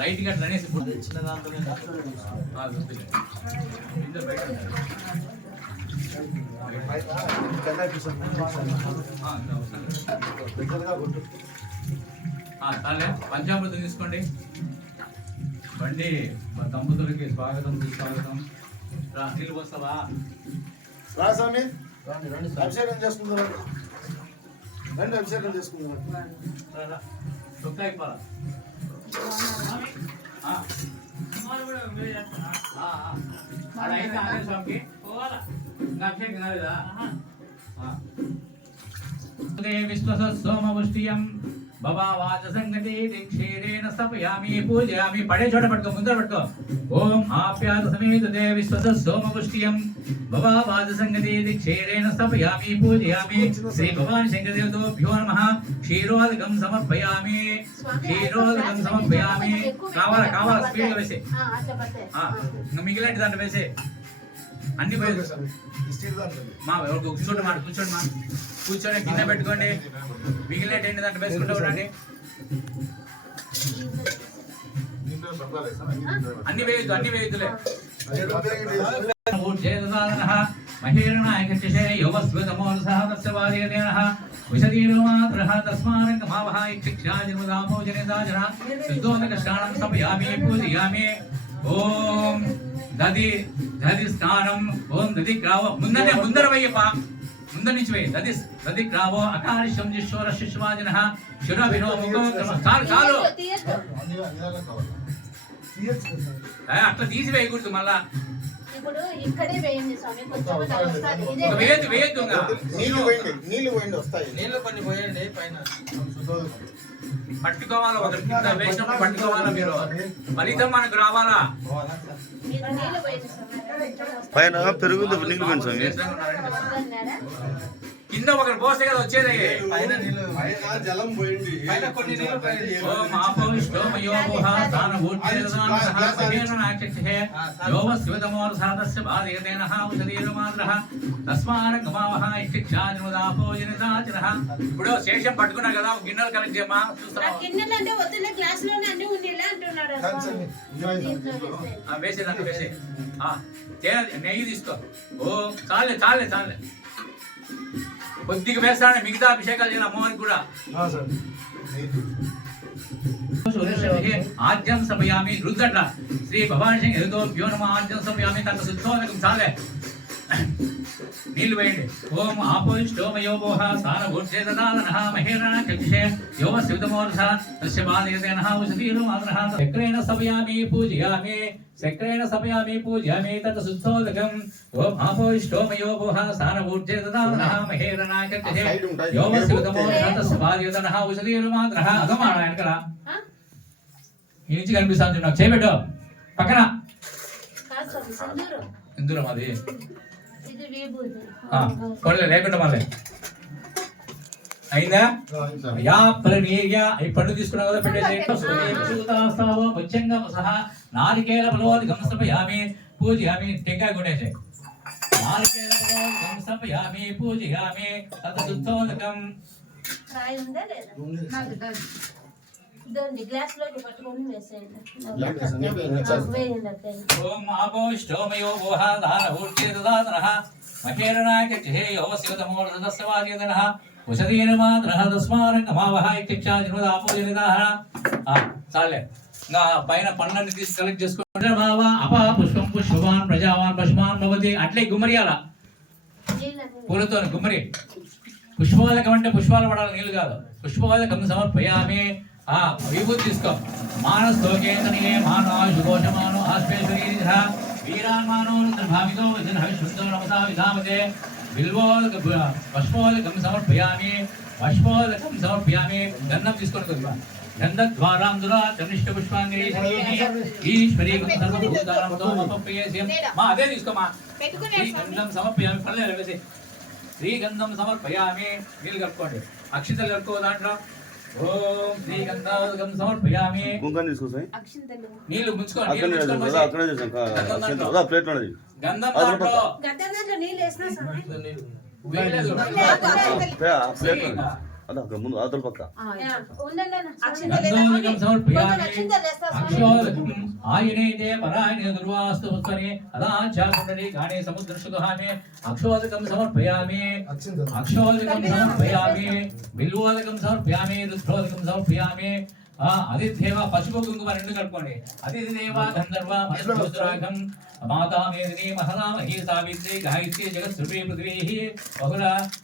Light గా అనేసి చిన్న దాంట్లో పంచామృతం తీసుకోండి. బండి దంపతులకి స్వాగతం సుస్వాగతం. నీళ్ళు పోస్తావా? రాసామి అభిషేకం చేసుకుందాం. రండి అభిషేకం చేసుకుందాం. చొక్కా అయిపోరా. స్వామికి అభిషేకం కాలేదా? విశ్వసోమపుష్టియం భవావాచ సంగతి క్షీరేణ స్థాపయామి పూజయామి. పడే చోట పట్టుకో, ముందర పట్టుకో. ఓం ఆప్యాత సమేతే విశ్వసోమపుష్టియం భవావాచ సంగతి క్షీరేణ స్థాపయామి పూజయామి. శ్రీ భవాని శంకరదేవతోభ్యో నమః. క్షీరోదకం సమర్పయామి. క్షీరోదకం సమర్పయామి. కావాలా కావాలా స్పీడ్గా వేసే. మిగిలిన దాంట్లో వేసే. అన్ని మా కూర్చోండి మాట, కూర్చోండి మా, కూర్చొని కింద పెట్టుకోండి. మిగిలిన దాంట్లో వేసుకుంటూ ఉండండి. అన్ని వేయద్దు, అన్ని వేయద్దులే. ఓం దది దది స్నానం. ఓం దది క్రావో. ముందర వేయప్పా, ముందర నుంచి వేయి. దది దది క్రావో అకారిశం జిశ్వర శిశువాజిన శిరభినో ముఖోత్తమ. చాలు చాలు, అట్లా తీసి వేయకూడదు. మళ్ళా వేయద్దు వేయద్దు. నీళ్ళు వస్తాయి. నీళ్ళు కొన్ని పోయండి పైన. పట్టుకోవాలా, ఒకరి కింద వేసినప్పుడు పట్టుకోవాలా. మీరు ఫలితం మనకు రావాలా. పైన పెరుగుంది నీళ్ళు పెంచండి. కింద ఒకరు పోస్తే కదా వచ్చేది. జలం పోయింది. కొన్ని నీళ్ళు ఇప్పుడు శేషం పట్టుకున్నారు కదా, గిన్నెలు కలెక్ట్ చేయమా. వేసేదాన్ని వేసే. నెయ్యి తీసుకో. ఓ చాలే చాలే చాలే. కొద్దిగా వేస్తాను, మిగతా అభిషేకాలు చేయాలి అమ్మవారికి కూడా. ఆజ్యం సమయామి రుద్దట. శ్రీ భవాని ఏదోభ్యో నమః. ఆజ్యం సమయామి తన శుద్ధోదకం. చాలే, నీళ్లు వేయండి. ఓం ఆపోష్టోమయోభోహ సారభూర్చేదదానః మహేరణ చక్షే యోవ శివతమోరస తస్య బాధయతేనః ఉషధీరు మాతరః. చక్రేణ సమయామి పూజయామి. చక్రేణ సమయామి పూజయామి తత్ శుద్ధోదకం. ఓం ఆపోష్టోమయోభోహ సారభూర్చేదదానః మహేరణ చక్షే యోవ శివతమోరస తస్య బాధయతేనః ఉషధీరు మాతరః. అదమాడ వెనకరా ఈ నుంచి కనిపిస్తాను నాకు. చేయబెట్టు పక్కన. ఇందులో అది లేకుండా మళ్ళీ అయిందా? ఈ పండు తీసుకున్నావు కదా, పెట్టేసి. నారికేల బలోదికం సమయామి పూజయామి. టెంకాయ కొట్టేసి నారికేల బలోదికం సమయామి పూజయామి తత్ శుద్ధోదకం. ఓం ఆపోష్టోమయో భోహ దానభూర్చేదదానః మహేరణాయ చక్షే యోవ శివతమోరస వార్యదనః ఉషధీరమాతరః తస్మారంగమావహ ఇత్యక్షాజినోదాపోజనిదాహ. చాలే. ఇంకా పైన పన్నెండు తీసి కలెక్ట్ చేసుకోండి. భావ అపా పుష్పం పుష్పవాన్ ప్రజావాన్ పశుమాన్ భవతి. అట్లే గుమ్మరియాల పూలతో గుమ్మరి. పుష్పవాదకం అంటే పుష్పాలు పడాలి, నీళ్ళు కాదు. పుష్పవాదకం సమర్పయామి. విభూతి తీసుకో. మానస్తోకేతనిగే మానో శుభోషమానో ఆస్పేశ్వరీ వీరాన్మానో భావితో శుద్ధో నమసా విధామతే. పుష్పోదకం సమర్పయామి. పుష్పోదకం సమర్పయామి. గంధం తీసుకొని కొద్దిగా. గంధద్వారాంధురా చనిష్ట పుష్పాంగిరీ ఈశ్వరీ మా అదే తీసుకోమా. గంధం సమర్పయామి. పల్లెలు వేసి శ్రీగంధం సమర్పయామి. నీళ్ళు కలుపుకోండి. అక్షితలు కలుపుకో దాంట్లో. ఓం శ్రీగంధాదకం సమర్పయామి. కుంకం తీసుకో సాయి. నీళ్ళు ముంచుకోండి. అక్కడే ప్లేట్ ఉన్నది. గంధం దాంట్లో ప్లేట్ అక్కడ ముందు అవతల పక్క. గంధోదకం సమర్పయామి. అక్షోదకం ఆయనైతే పరాయణ దుర్వాస్తు పుష్పని అదాచాకుండలి గానే సముద్రశుదుహామి అక్షోదకం సమర్పయామి అక్షోదకం సమర్పయామి బిల్వోదకం సమర్పయామి రుద్రోదకం సమర్పయామి అదిదేవ పశువు కుంకుమ రెండు కలుపుకోండి అదిదేవ గంధర్వ మనస్సురాగం మాతా మేదిని మహనామహి సావిత్రి గాయత్రి జగత్సృపి పృథివీ బహుళ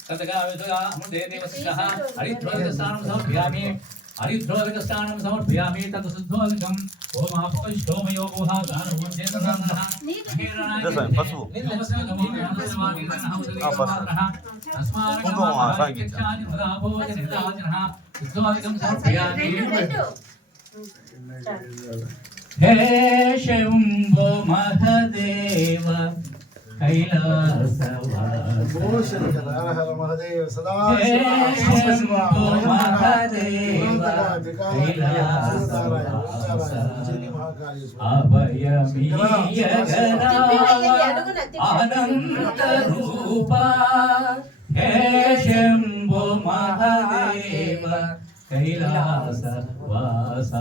కథగా విధగా అమృతే దేవస్యః హరిద్రోదక స్నానం సమర్పయామి హరిద్రోదక స్నానం సమర్పయామి తత్ శుద్ధోదకం ఓం ఆపవిష్టోమయో గుహాగానో చేతసానః పసుపు. హే శంభో మహదేవ కైలాసవాస మహాదేవ్ సదా హే శంభో మహదేవ కైలాసవాస అభయమీయగరావ అనంత రూప హే శంభో మహదేవ కైలాస వాస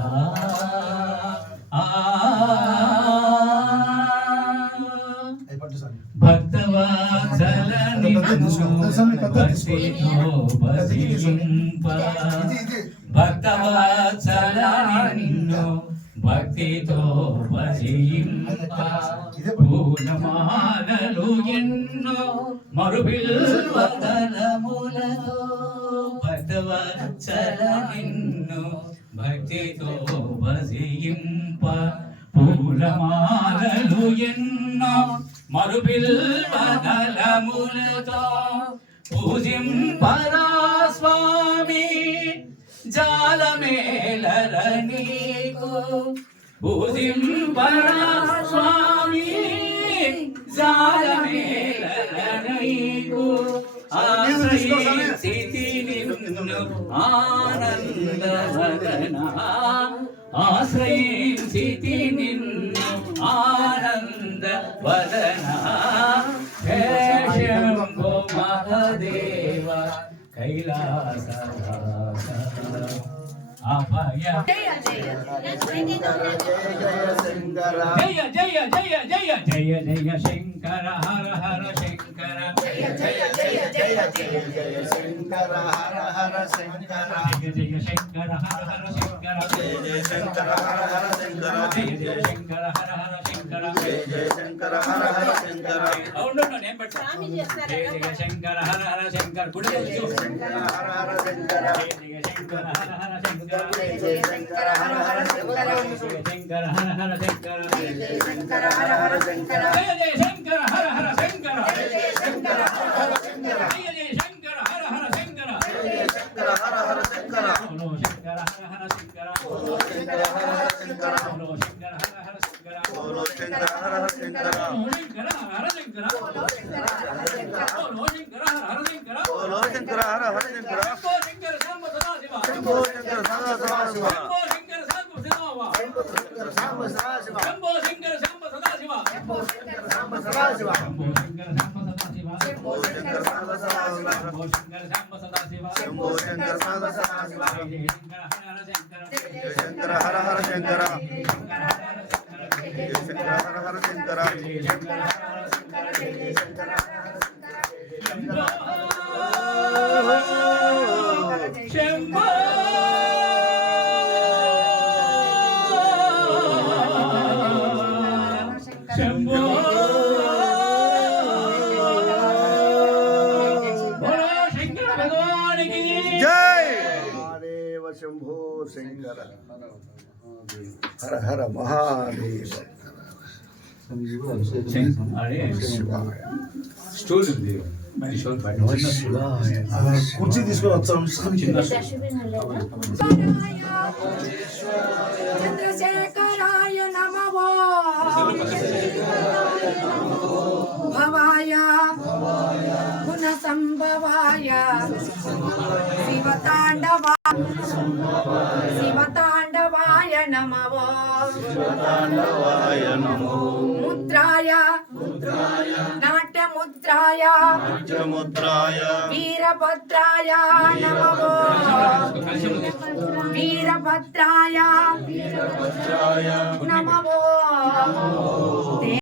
భక్తవాత్సల భక్తవాత్సల నిన్ను భక్తితో భజింప పూర్ణమాలలు ఎన్నో మరుపిల్వదలములతో భక్తవత్సల నిన్ను భక్తితో భజింప పూలమాలలు ఎన్నో మరుపిల్వదలములతో పూజింపరా స్వామి జాలమేలర నీకు పూజింపరా స్వామి జాలమేలర నీకు ఆశ్రయించి నిన్ను ఆనందవదన ఆశ్రయించి నిన్ను ఆనందవదన హే శంభో మహదేవ కైలాసవాస అభయ జయ జయ జయ జయ జయ జయ శంకర హర హర శంకర జయ జయ జయ జయ జయ జయ శంకర హర హర శంకర జయ జయ శంకర హర హర శంకర జయ జయ శంకర హర హర శంకర జయ జయ శంకర హర హర శంకర జయ జయ శంకర హర హర శంకర అవును నేను బట్ట జయ జయ శంకర హర హర శంకర గుడి శంకర హర హర శంకర జయ జయ శంకర హర హర శంకర జయ జయ శంకర హర హర శంకర శంకర హర హర శంకర జయ జయ శంకర హర హర శంకర జయ జయ శంకర హర హర శంకర జయ జయ శంకర హర హర శంకర జయ జయ శంకర హర హర శంకర జయ జయ శంకర హర హర శంకర బోలో శంకర హర హర శంకర బోలో శంకర హర హర శంకర బోలో శంకర హర హర శంకర బోలో శంకర హర హర శంకర బోలో శంకర హర శంకర బోలో శంకర హర శంకర బోలో శంకర హర హర శంకర బోలో శంకర హర హర శంకర శంభో శంకర శాంబ సదా శివ శంభో శంకర సదా శివ శంభో శంకర శాంబ సదా శివ శంభో శంకర శాంబ సదా శివ శంభో శంకర శాంబ సదా శివ శంభో శంకర శాంబ సదా శివ శంభో శంకర శాంబ సదా శివ శంభో శంకర శాంబ సదా శివ శంభో శంకర శాంబ సదా శివ జయ శంకర హర హర శంకర జయ శంకర హర హర శంకర జయ శంకర హర హర శంకర జయ శంకర హర హర శంకర శంభో శంభో శంకర భగవానికి జై మహాదేవ శంభో శంకర హర హర మహాదేవ స్టూల్ ఉంది మరి స్టూల్ పైన కుర్చీ తీసుకొని వచ్చాం చిన్న చంద్రశేఖరాయ నమః భవాయ గుణసంభవాయ శివతాండవాయ నమః ముద్రాయ నాట్యముద్రాయ పంచముద్రాయ వీరభద్రాయ నమో వీరభద్రాయ నమో